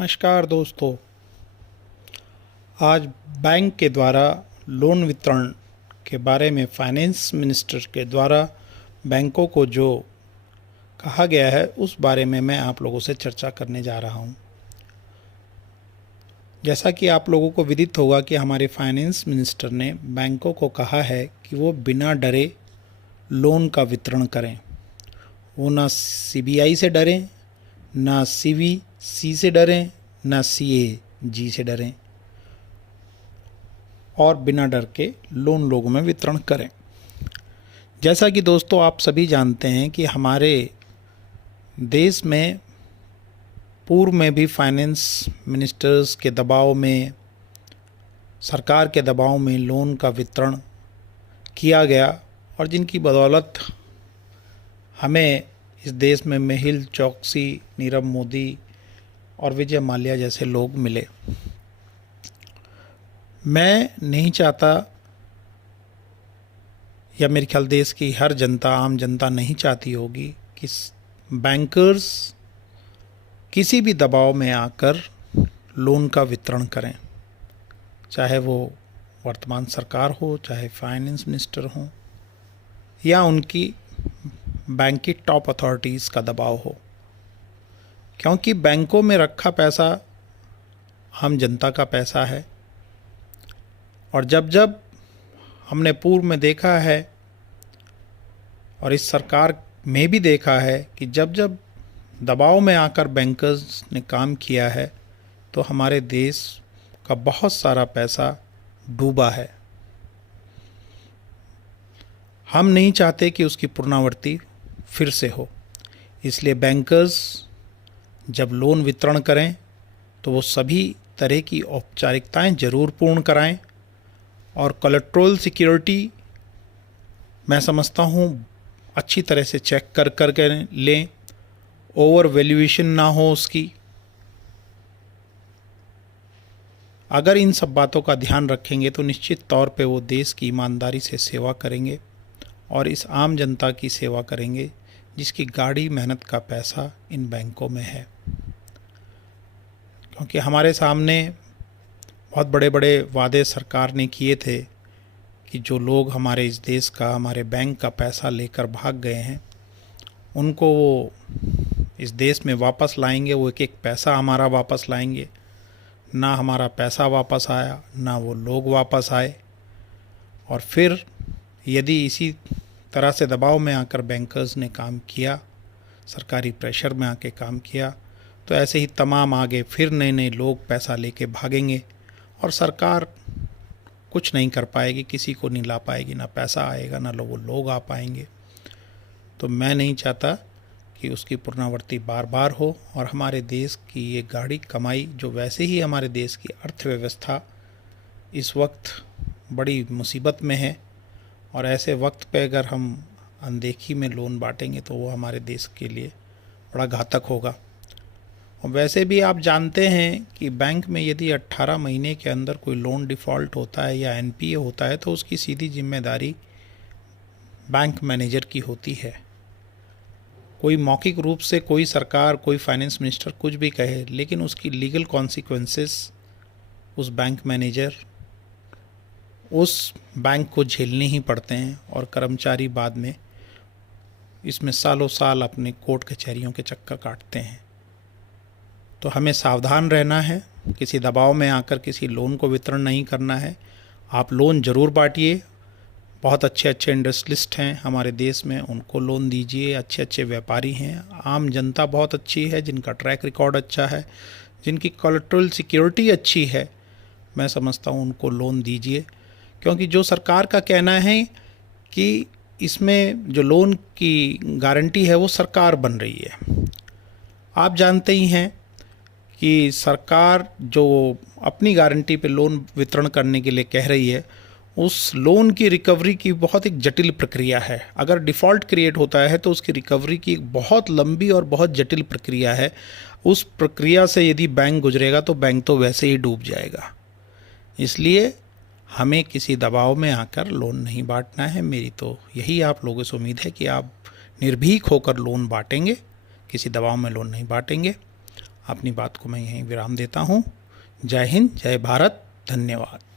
नमस्कार दोस्तों। आज बैंक के द्वारा लोन वितरण के बारे में फाइनेंस मिनिस्टर के द्वारा बैंकों को जो कहा गया है उस बारे में मैं आप लोगों से चर्चा करने जा रहा हूं। जैसा कि आप लोगों को विदित होगा कि हमारे फाइनेंस मिनिस्टर ने बैंकों को कहा है कि वो बिना डरे लोन का वितरण करें। वो ना सीबीआई से डरें, ना सीवीसी से डरें, ना सीएजी से डरें और बिना डर के लोन लोगों में वितरण करें। जैसा कि दोस्तों आप सभी जानते हैं कि हमारे देश में पूर्व में भी फाइनेंस मिनिस्टर्स के दबाव में, सरकार के दबाव में लोन का वितरण किया गया और जिनकी बदौलत हमें इस देश में मेहुल चोकसी, नीरव मोदी और विजय माल्या जैसे लोग मिले। मैं नहीं चाहता, या मेरे ख्याल देश की हर जनता, आम जनता नहीं चाहती होगी कि बैंकर्स किसी भी दबाव में आकर लोन का वितरण करें, चाहे वो वर्तमान सरकार हो, चाहे फाइनेंस मिनिस्टर हो, या उनकी बैंक की टॉप अथॉरिटीज़ का दबाव हो। क्योंकि बैंकों में रखा पैसा आम जनता का पैसा है और जब जब हमने पूर्व में देखा है और इस सरकार में भी देखा है कि जब जब दबाव में आकर बैंकर्स ने काम किया है तो हमारे देश का बहुत सारा पैसा डूबा है। हम नहीं चाहते कि उसकी पुनरावृत्ति फिर से हो। इसलिए बैंकर्स जब लोन वितरण करें तो वो सभी तरह की औपचारिकताएं जरूर पूर्ण कराएं और कोलेटरल सिक्योरिटी मैं समझता हूँ अच्छी तरह से चेक कर लें, ओवर वैल्यूएशन ना हो उसकी। अगर इन सब बातों का ध्यान रखेंगे तो निश्चित तौर पे वो देश की ईमानदारी से सेवा करेंगे और इस आम जनता की सेवा करेंगे जिसकी गाढ़ी मेहनत का पैसा इन बैंकों में है। क्योंकि हमारे सामने बहुत बड़े बड़े वादे सरकार ने किए थे कि जो लोग हमारे इस देश का, हमारे बैंक का पैसा लेकर भाग गए हैं उनको वो इस देश में वापस लाएंगे, वो एक एक पैसा हमारा वापस लाएंगे। ना हमारा पैसा वापस आया, ना वो लोग वापस आए। और फिर यदि इसी तरह से दबाव में आकर बैंकर्स ने काम किया, सरकारी प्रेशर में आके काम किया, तो ऐसे ही तमाम आगे फिर नए नए लोग पैसा लेके भागेंगे और सरकार कुछ नहीं कर पाएगी, किसी को नहीं ला पाएगी, ना पैसा आएगा, ना वो लोग आ पाएंगे। तो मैं नहीं चाहता कि उसकी पुनरावृत्ति बार बार हो और हमारे देश की ये गाढ़ी कमाई, जो वैसे ही हमारे देश की अर्थव्यवस्था इस वक्त बड़ी मुसीबत में है, और ऐसे वक्त पे अगर हम अनदेखी में लोन बांटेंगे तो वो हमारे देश के लिए बड़ा घातक होगा। और वैसे भी आप जानते हैं कि बैंक में यदि 18 महीने के अंदर कोई लोन डिफ़ॉल्ट होता है या एनपीए होता है तो उसकी सीधी जिम्मेदारी बैंक मैनेजर की होती है। कोई मौखिक रूप से कोई सरकार, कोई फाइनेंस मिनिस्टर कुछ भी कहे, लेकिन उसकी लीगल कॉन्सिक्वेंसेस उस बैंक मैनेजर, उस बैंक को झेलने ही पड़ते हैं और कर्मचारी बाद में इसमें सालों साल अपने कोर्ट कचहरियों के चक्कर काटते हैं। तो हमें सावधान रहना है, किसी दबाव में आकर किसी लोन को वितरण नहीं करना है। आप लोन ज़रूर बांटिए, बहुत अच्छे अच्छे इंडस्ट्रियलिस्ट हैं हमारे देश में, उनको लोन दीजिए। अच्छे अच्छे व्यापारी हैं, आम जनता बहुत अच्छी है, जिनका ट्रैक रिकॉर्ड अच्छा है, जिनकी कोलेटरल सिक्योरिटी अच्छी है, मैं समझता हूँ उनको लोन दीजिए। क्योंकि जो सरकार का कहना है कि इसमें जो लोन की गारंटी है वो सरकार बन रही है। आप जानते ही हैं कि सरकार जो अपनी गारंटी पे लोन वितरण करने के लिए कह रही है, उस लोन की रिकवरी की बहुत एक जटिल प्रक्रिया है। अगर डिफ़ॉल्ट क्रिएट होता है तो उसकी रिकवरी की एक बहुत लंबी और बहुत जटिल प्रक्रिया है। उस प्रक्रिया से यदि बैंक गुजरेगा तो बैंक तो वैसे ही डूब जाएगा। इसलिए हमें किसी दबाव में आकर लोन नहीं बांटना है। मेरी तो यही आप लोगों से उम्मीद है कि आप निर्भीक होकर लोन बांटेंगे, किसी दबाव में लोन नहीं बांटेंगे। अपनी बात को मैं यहीं विराम देता हूँ। जय हिंद, जय भारत, धन्यवाद।